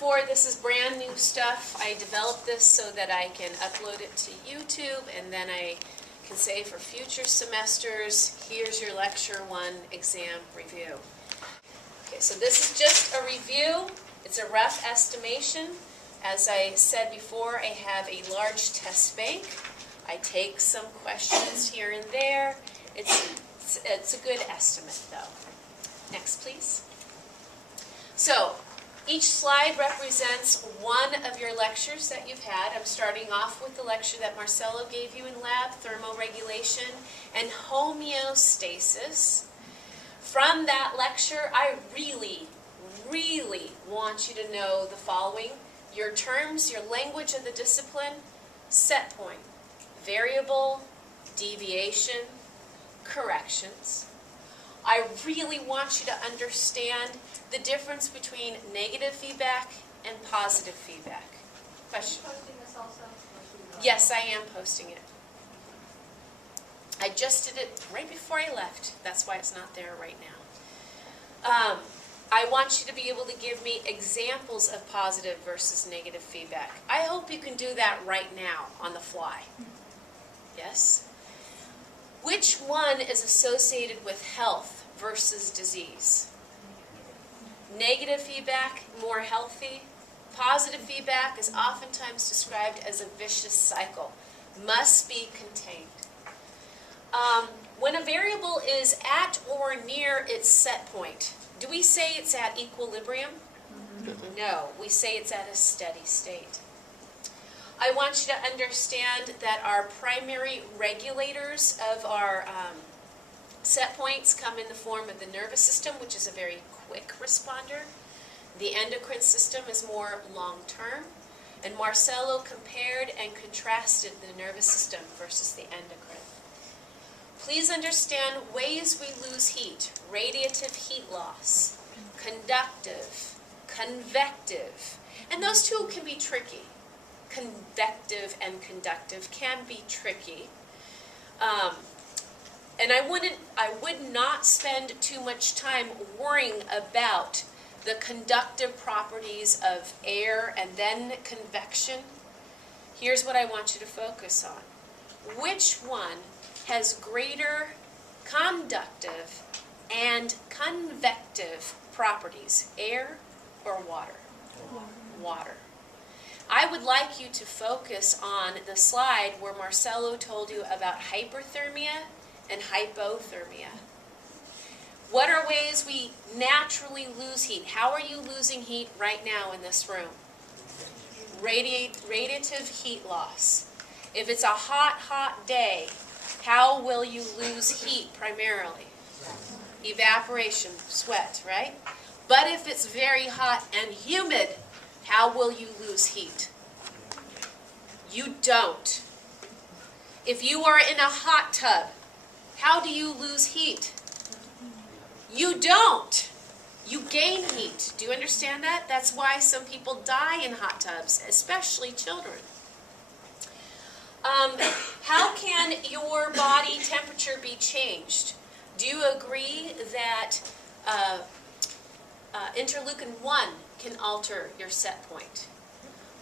before, this is brand new stuff. I developed this so that I can upload it to YouTube, and then I can say for future semesters, here's your lecture 1 exam review. Okay, so this is just a review. It's a rough estimation. As I said before, I have a large test bank. I take some questions here and there. It's a good estimate, though. Next, please. So, each slide represents one of your lectures that you've had. I'm starting off with the lecture that Marcelo gave you in lab, thermoregulation and homeostasis. From that lecture, I really want you to know the following. Your terms, your language of the discipline, set point, variable, deviation, corrections. I really want you to understand the difference between negative feedback and positive feedback. Question? Are you posting this also? Yes, I am posting it. I just did it right before I left. That's why it's not there right now. I want you to be able to give me examples of positive versus negative feedback. I hope you can do that right now on the fly. Yes? Which one is associated with health versus disease? Negative feedback, more healthy. Positive feedback is oftentimes described as a vicious cycle. Must be contained. When a variable is at or near its set point, do we say it's at equilibrium? Mm-hmm. No, we say it's at a steady state. I want you to understand that our primary regulators of our set points come in the form of the nervous system, which is a very quick responder. The endocrine system is more long-term. And Marcelo compared and contrasted the nervous system versus the endocrine. Please understand ways we lose heat. Radiative heat loss, conductive, convective. And those two can be tricky. Convective and conductive can be tricky. And I would not spend too much time worrying about the conductive properties of air and then convection. Here's what I want you to focus on. Which one has greater conductive and convective properties, air or water? Water. I would like you to focus on the slide where Marcelo told you about hyperthermia and hypothermia. What are ways we naturally lose heat? How are you losing heat right now in this room? Radiative heat loss. If it's a hot day, how will you lose heat primarily? Evaporation, sweat, right? But if it's very hot and humid, how will you lose heat? You don't. If you are in a hot tub, how do you lose heat? You don't. You gain heat. Do you understand that? That's why some people die in hot tubs, especially children. How can your body temperature be changed? Do you agree that interleukin-1 can alter your set point?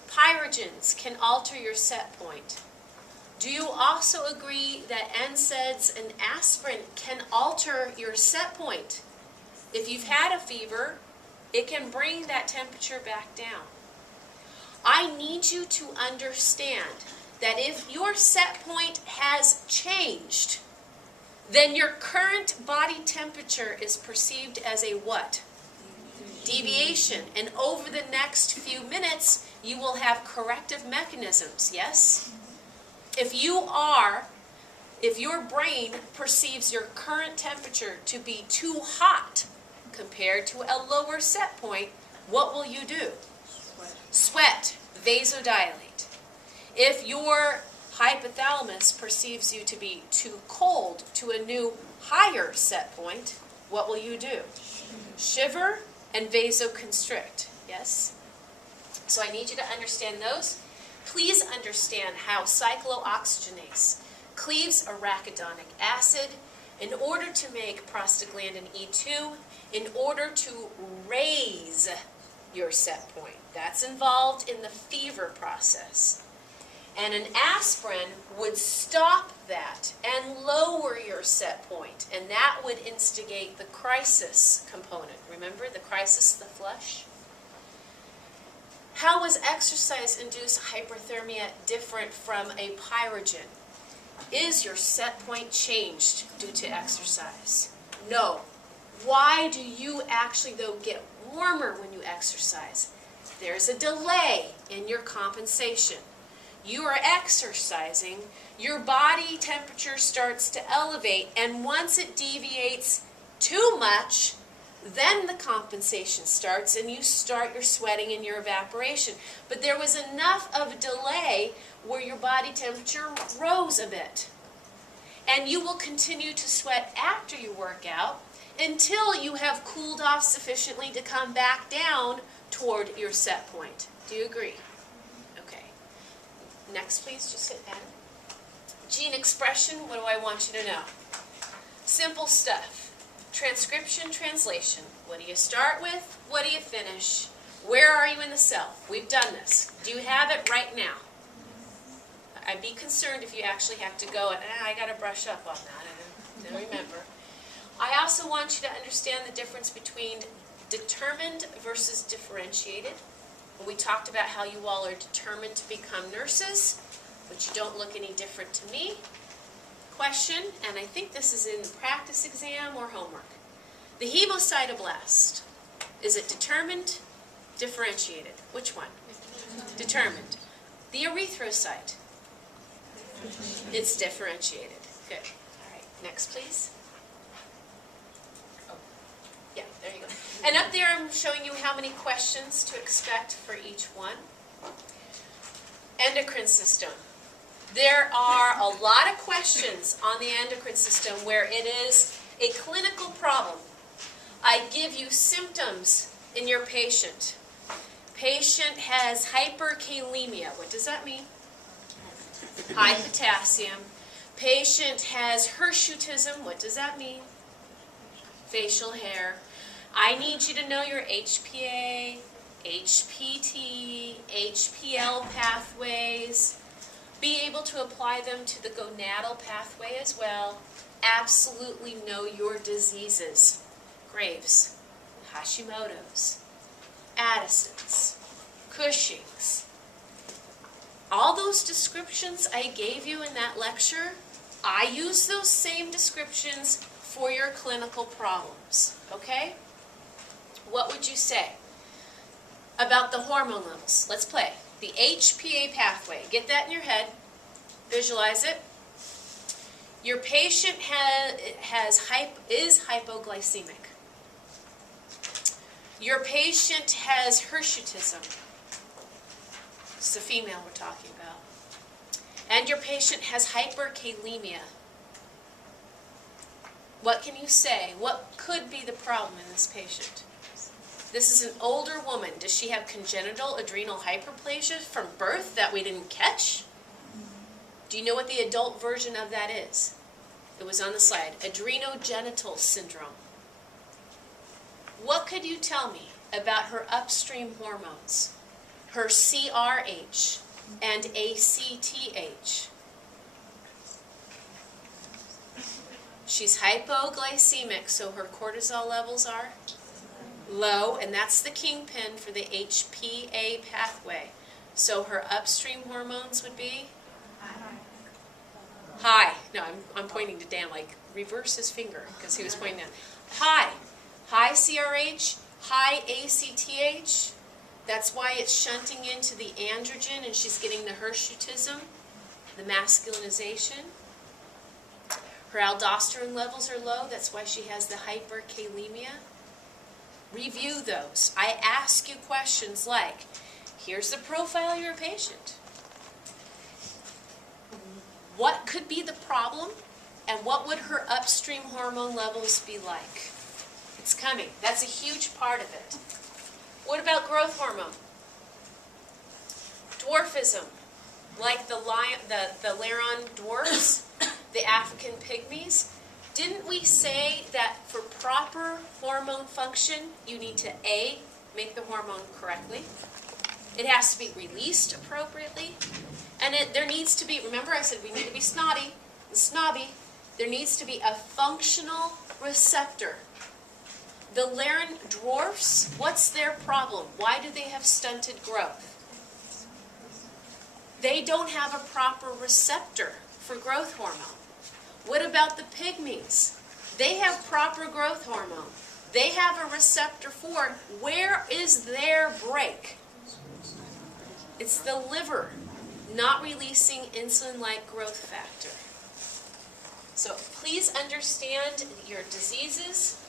Pyrogens can alter your set point. Do you also agree that NSAIDs and aspirin can alter your set point? If you've had a fever, it can bring that temperature back down. I need you to understand that if your set point has changed, then your current body temperature is perceived as a what? Deviation. And over the next few minutes, you will have corrective mechanisms, yes? If your brain perceives your current temperature to be too hot compared to a lower set point, what will you do? Sweat, vasodilate. If your hypothalamus perceives you to be too cold to a new higher set point, what will you do? Shiver and vasoconstrict, yes? So I need you to understand those. Please understand how cyclooxygenase cleaves arachidonic acid in order to make prostaglandin E2, in order to raise your set point. That's involved in the fever process. And an aspirin would stop that and lower your set point, and that would instigate the crisis component. Remember the crisis, the flush? How was exercise-induced hyperthermia different from a pyrogen? Is your set point changed due to exercise? No. Why do you actually, though, get warmer when you exercise? There's a delay in your compensation. You are exercising, your body temperature starts to elevate, and once it deviates too much, then the compensation starts and you start your sweating and your evaporation. But there was enough of a delay where your body temperature rose a bit. And you will continue to sweat after you work out until you have cooled off sufficiently to come back down toward your set point. Do you agree? Okay. Next, please, just hit enter. Gene expression, what do I want you to know? Simple stuff. Transcription, translation. What do you start with? What do you finish? Where are you in the cell? We've done this. Do you have it right now? I'd be concerned if you actually have to go and, I got to brush up on that. I didn't remember. I also want you to understand the difference between determined versus differentiated. We talked about how you all are determined to become nurses, but you don't look any different to me. Question, and I think this is in the practice exam or homework. The hemocytoblast, is it determined, differentiated? Which one? Determined. The erythrocyte, it's differentiated. Good. All right, next please. Yeah, there you go. And up there I'm showing you how many questions to expect for each one. Endocrine system. There are a lot of questions on the endocrine system where it is a clinical problem. I give you symptoms in your patient. Patient has hyperkalemia. What does that mean? High potassium. Patient has hirsutism. What does that mean? Facial hair. I need you to know your HPA, HPT, HPL pathways. Be able to apply them to the gonadal pathway as well. Absolutely know your diseases. Graves, Hashimoto's, Addison's, Cushing's. All those descriptions I gave you in that lecture, I use those same descriptions for your clinical problems. Okay? What would you say about the hormone levels? Let's play. The HPA pathway. Get that in your head. Visualize it. Your patient is hypoglycemic. Your patient has hirsutism. It's the female we're talking about. And your patient has hyperkalemia. What can you say? What could be the problem in this patient? This is an older woman. Does she have congenital adrenal hyperplasia from birth that we didn't catch? Do you know what the adult version of that is? It was on the slide. Adrenogenital syndrome. What could you tell me about her upstream hormones? Her CRH and ACTH. She's hypoglycemic, so her cortisol levels are low, and that's the kingpin for the HPA pathway. So her upstream hormones would be high. No, I'm pointing to Dan, like reverse his finger because he was pointing down. High. High CRH, high ACTH. That's why it's shunting into the androgen and she's getting the hirsutism, the masculinization. Her aldosterone levels are low. That's why she has the hyperkalemia. Review those. I ask you questions like, here's the profile of your patient. What could be the problem? And what would her upstream hormone levels be like? It's coming. That's a huge part of it. What about growth hormone? Dwarfism, like the Laron dwarfs, the African pygmies. Didn't we say that for proper hormone function, you need to A, make the hormone correctly. It has to be released appropriately. And there needs to be, remember I said we need to be snotty and snobby. There needs to be a functional receptor. The Laren dwarfs, what's their problem? Why do they have stunted growth? They don't have a proper receptor for growth hormone. What about the pygmies? They have proper growth hormone. They have a receptor for it. Where is their break? It's the liver not releasing insulin-like growth factor. So please understand your diseases.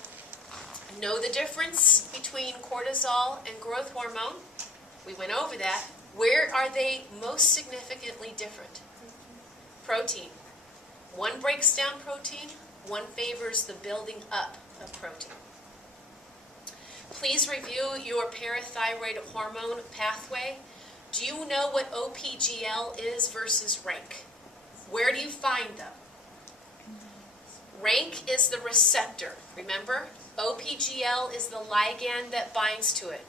Know the difference between cortisol and growth hormone. We went over that. Where are they most significantly different? Protein. One breaks down protein, one favors the building up of protein. Please review your parathyroid hormone pathway. Do you know what OPGL is versus rank? Where do you find them? Rank is the receptor, remember? OPGL is the ligand that binds to it.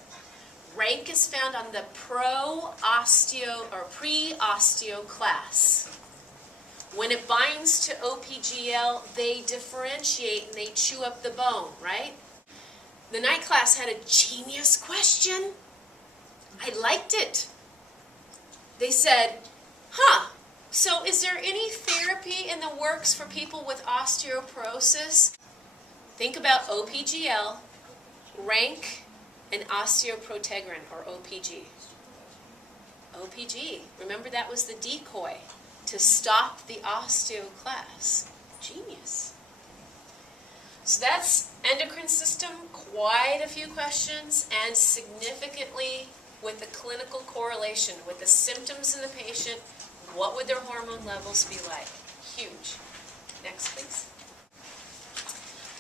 Rank is found on the pro-osteo or pre-osteo class. When it binds to OPGL, they differentiate and they chew up the bone, right? The night class had a genius question. I liked it. They said, so is there any therapy in the works for people with osteoporosis? Think about OPGL, rank, and osteoprotegrin, or OPG. OPG, remember that was the decoy to stop the osteoclast. Genius. So that's endocrine system, quite a few questions, and significantly with the clinical correlation with the symptoms in the patient, what would their hormone levels be like? Huge. Next, please.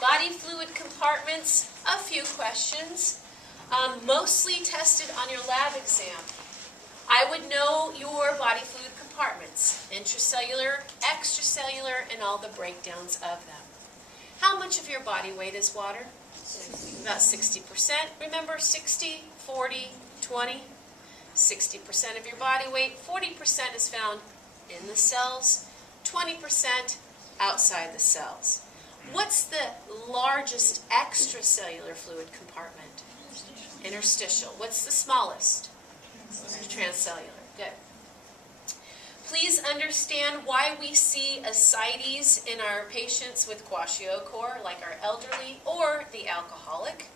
Body fluid compartments, a few questions, mostly tested on your lab exam. I would know your body fluid compartments, intracellular, extracellular, and all the breakdowns of them. How much of your body weight is water? About 60%. Remember 60, 40, 20? 60% of your body weight, 40% is found in the cells, 20% outside the cells. What's the largest extracellular fluid compartment? Interstitial. What's the smallest? Transcellular. Good. Please understand why we see ascites in our patients with kwashiorkor, like our elderly or the alcoholic.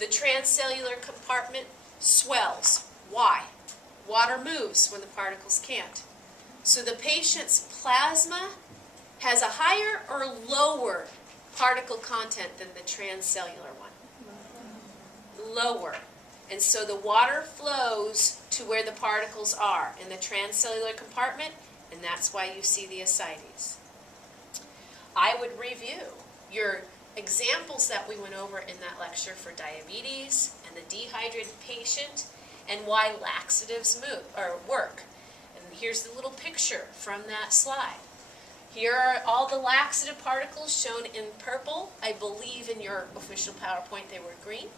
The transcellular compartment swells. Why? Water moves when the particles can't. So the patient's plasma has a higher or lower particle content than the transcellular one? Lower. And so the water flows to where the particles are in the transcellular compartment, and that's why you see the ascites. I would review your examples that we went over in that lecture for diabetes and the dehydrated patient and why laxatives work. And here's the little picture from that slide. Here are all the laxative particles shown in purple. I believe in your official PowerPoint they were green.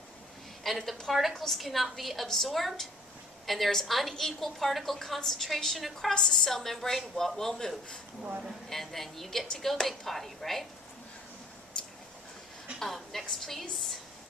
And if the particles cannot be absorbed and there's unequal particle concentration across the cell membrane, what will move? Water. And then you get to go big potty, right? Next, please.